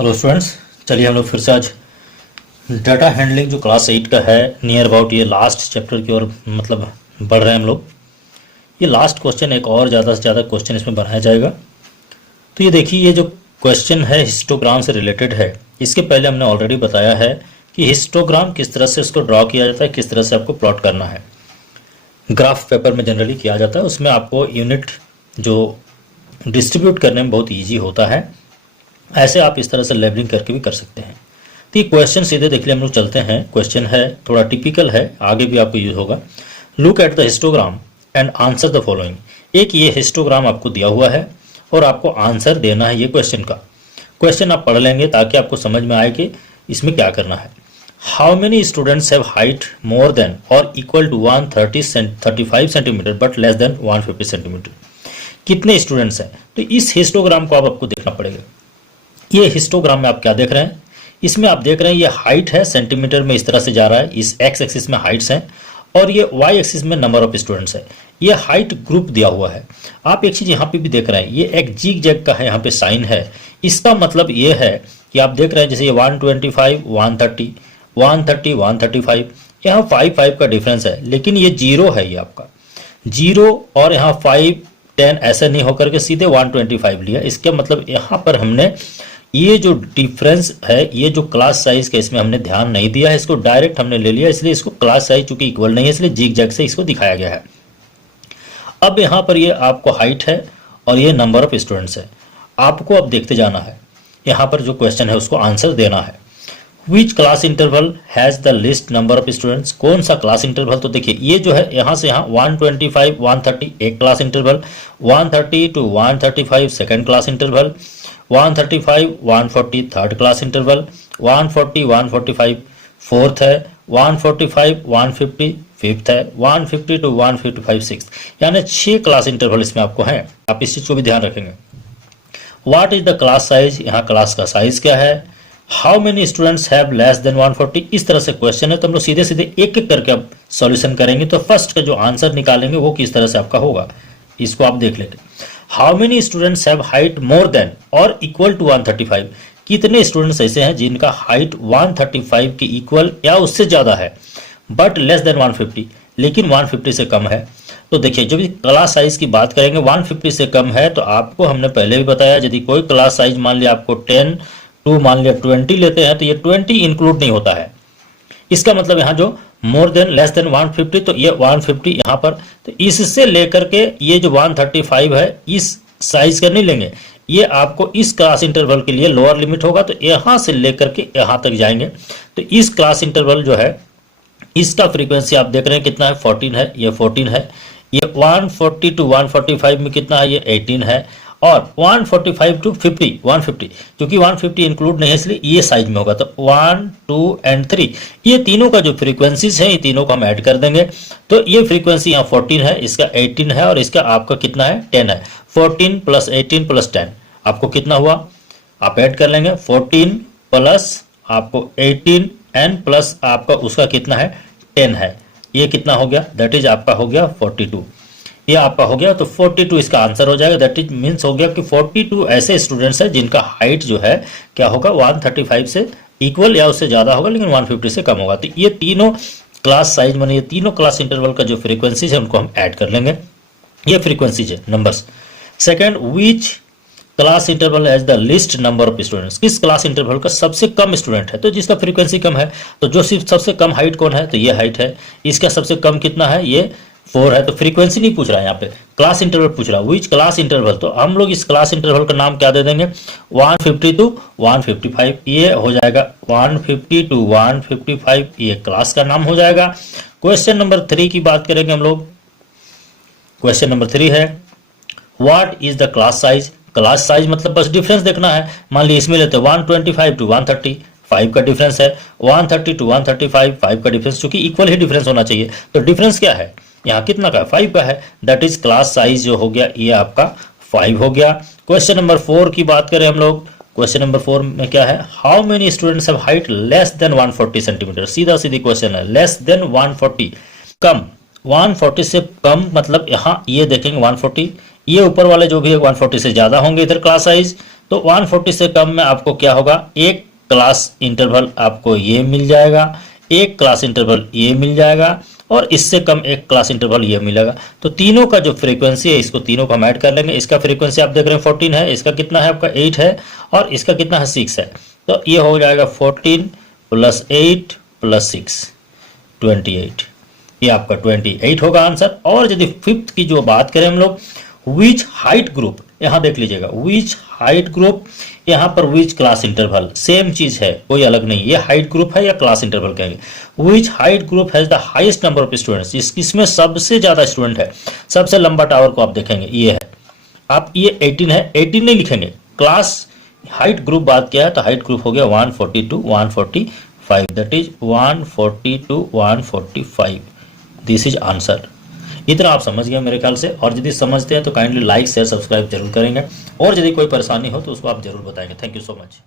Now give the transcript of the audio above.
Hello students, चलिए हम लोग फिर से आज डाटा हैंडलिंग जो क्लास 8 का है नियर अबाउट ये लास्ट चैप्टर की ओर मतलब बढ़ रहे हैं हम लोग। ये लास्ट क्वेश्चन एक और ज़्यादा से ज़्यादा क्वेश्चन इसमें बनाया जाएगा। तो ये देखिए, ये जो क्वेश्चन है हिस्टोग्राम से रिलेटेड है। इसके पहले हमने ऑलरेडी बताया है कि हिस्टोग्राम किस तरह से उसको ड्रॉ किया जाता है, किस तरह से आपको प्लॉट करना है। ग्राफ पेपर में जनरली किया जाता है, उसमें आपको यूनिट जो डिस्ट्रीब्यूट करने में बहुत ईजी होता है। ऐसे आप इस तरह से लेबलिंग करके भी कर सकते हैं। तो ये क्वेश्चन सीधे देख लिया, हम लोग चलते हैं। क्वेश्चन है थोड़ा टिपिकल है, आगे भी आपको यूज होगा। Look at the histogram and answer the following. एक ये हिस्टोग्राम आपको दिया हुआ है और आपको आंसर देना है ये क्वेश्चन का। क्वेश्चन आप पढ़ लेंगे ताकि आपको समझ में आए कि इसमें क्या करना है। How many students have height more than और equal to 135 centimetre but less than 150 centimetre. कितने स्टूडेंट्स हैं? तो इस हिस्टोग्राम को आपको देखना पड़ेगा। ये हिस्टोग्राम में आप क्या देख रहे हैं? इसमें आप देख रहे हैं ये हाइट है, सेंटीमीटर में इस तरह से जा रहा है। इस एक्स एक्सिस में हाइट्स हैं और ये वाई एक्सिस में नंबर ऑफ स्टूडेंट्स है। ये हाइट ग्रुप दिया हुआ है। आप एक चीज यहाँ पे भी देख रहे हैं, ये एक जिग जैग का है, यहाँ पे साइन है। इसका मतलब ये है कि आप देख रहे हैं जैसे ये 125, 130, 130, 135, यहाँ 5 का डिफरेंस है, लेकिन ये जीरो है। ये आपका जीरो और यहाँ 5, 10 ऐसे नहीं होकर के सीधे 125 लिया। इसका मतलब यहाँ पर हमने ये जो डिफरेंस है, ये जो क्लास साइज का, इसमें हमने ध्यान नहीं दिया है, इसको डायरेक्ट हमने ले लिया। इसलिए इसको क्लास साइज चूंकि इक्वल नहीं है, इसलिए जिग जैग से इसको दिखाया गया है। अब यहाँ पर ये आपको हाइट है और ये नंबर ऑफ स्टूडेंट्स है। आपको अब देखते जाना है, यहाँ पर जो क्वेश्चन है उसको आंसर देना है। Which class interval has the list number of students. कौन सा क्लास इंटरवल? तो देखिए ये जो है यहाँ से यहाँ 125, 130 एक class interval, 130 to 135 second class interval, 135, 140 third class interval, 140, 145 fourth है, 145, 150 फिफ्थ है, 150 to 155 सिक्स। यानी 6 क्लास इंटरवल इसमें आपको है। आप इस चीज को भी ध्यान रखेंगे। What is the class size? यहाँ क्लास का साइज क्या है? How many students have less than 140। इस तरह से क्वेश्चन है, तो हम लोग सीधे सीधे एक एक करके अब सॉल्यूशन करेंगे। तो फर्स्ट का जो आंसर निकालेंगे वो किस तरह से आपका होगा, इसको आप देख लेंगे। How many students have height more than और इक्वल टू 135। कितने स्टूडेंट्स ऐसे हैं जिनका हाइट 135 के इक्वल या उससे ज्यादा है बट लेस देन 150, लेकिन 150 से कम है। तो देखिए जब क्लास साइज की बात करेंगे 150 से कम है, तो आपको हमने पहले भी बताया यदि कोई क्लास साइज मान लिया आपको 10 टू मान लिया 20 लेते हैं, तो ये 20 इंक्लूड नहीं होता है। इसका मतलब यहाँ जो मोर देन लेस देन 150, तो ये 150 यहाँ पर, तो इससे लेकर के ये जो 135 है इस साइज का नहीं लेंगे। ये आपको इस क्लास इंटरवल के लिए लोअर लिमिट होगा, तो यहाँ से लेकर के यहाँ तक जाएंगे। तो इस क्लास इंटरवल जो है इसका फ्रीक्वेंसी आप देख रहे हैं कितना है, 14 है। ये 14 है। ये 140 टू 145 में कितना है, ये 18 है। और 145 टू 50, 150 क्योंकि 150 इंक्लूड नहीं है इसलिए ये साइज में होगा। तो 1, 2 एंड 3 ये तीनों का जो फ्रीक्वेंसीज है, ये तीनों को हम ऐड कर देंगे। तो ये फ्रीक्वेंसी यहाँ 14 है, इसका 18 है और इसका आपका कितना है, 10 है। 14 प्लस 18 प्लस 10 आपको कितना हुआ, आप ऐड कर लेंगे। 14 प्लस आपको 18 एंड प्लस आपका उसका कितना है, 10 है। ये कितना हो गया, दैट इज आपका हो गया 42। ये आपका हो गया, तो 42 इसका आंसर हो जाएगा। दैट इज मीन्स हो गया कि 42 ऐसे स्टूडेंट्स हैं जिनका हाइट जो है क्या होगा, 135 से इक्वल या उससे ज्यादा होगा लेकिन 150 से कम होगा। तो ये तीनों क्लास साइज माने ये तीनों क्लास इंटरवल का जो फ्रीक्वेंसीज है उनको हम ऐड कर लेंगे। ये फ्रीक्वेंसीज है numbers. Second, which class interval has the list number of students. किस क्लास इंटरवल का सबसे कम स्टूडेंट है, तो जिसका फ्रीक्वेंसी कम है। तो जो सिर्फ सबसे कम हाइट कौन है, तो ये हाइट है। इसका सबसे कम कितना है, ये 4 है। तो फ्रीक्वेंसी नहीं पूछ रहा है यहाँ पे, क्लास इंटरवल पूछ रहा है। विच क्लास इंटरवल, तो हम लोग इस क्लास इंटरवल का नाम क्या दे देंगे, 150 टू 155। ये हो जाएगा 150 टू 155, ये क्लास का नाम हो जाएगा। क्वेश्चन नंबर 3 की बात करेंगे हम लोग। क्वेश्चन नंबर 3 है what is the class size. Class size मतलब बस डिफरेंस देखना है। मान लीजिए इसमें लेते हैं 125 टू 130, 5 का डिफरेंस है। 130 टू 135, 5 का डिफरेंस, चूंकि इक्वल ही डिफरेंस होना चाहिए। तो डिफरेंस क्या है, यहाँ कितना का, 5 का है। दैट इज क्लास साइज जो हो गया ये आपका 5 हो गया। क्वेश्चन नंबर 4 की बात करें हम लोग। क्वेश्चन नंबर 4 में क्या है, how many students have height less than 140 centimetre. सीधा सीधी क्वेश्चन है, लेस देन 140 कम, 140 से कम मतलब यहाँ ये देखेंगे 140, ये ऊपर वाले जो भी है 140 से ज्यादा होंगे इधर क्लास साइज। तो 140 से कम में आपको क्या होगा, एक क्लास इंटरवल आपको ये मिल जाएगा, एक क्लास इंटरवल ये मिल जाएगा, और इससे कम एक क्लास इंटरवल ये मिलेगा। तो तीनों का जो फ्रीक्वेंसी है, इसको तीनों को हम ऐड कर लेंगे। इसका फ्रीक्वेंसी आप देख रहे हैं 14 है, इसका कितना है आपका 8 है, और इसका कितना है 6 है। तो ये हो जाएगा 14 + 8 + 6 28, ये आपका 28 होगा आंसर। और यदि फिफ्थ की जो बात करें हम लोग, विच हाइट ग्रुप, यहाँ देख लीजिएगा विच हाइट ग्रुप, यहाँ पर विच क्लास इंटरवल, सेम चीज है, कोई अलग नहीं, ये हाइट ग्रुप है या क्लास इंटरवल कहेंगे। Which height group has the highest number of students, इसमें सबसे ज्यादा स्टूडेंट है। सबसे लंबा टावर को आप देखेंगे ये है, आप ये 18 है, 18 नहीं लिखेंगे, क्लास हाइट ग्रुप बात किया है तो हाइट ग्रुप हो गया 142 145, that is 142 145, this is answer. इतना आप समझ गए मेरे ख्याल से। और यदि समझते हैं तो काइंडली लाइक शेयर सब्सक्राइब जरूर करेंगे, और यदि कोई परेशानी हो तो उसको आप जरूर बताएंगे। Thank you so much.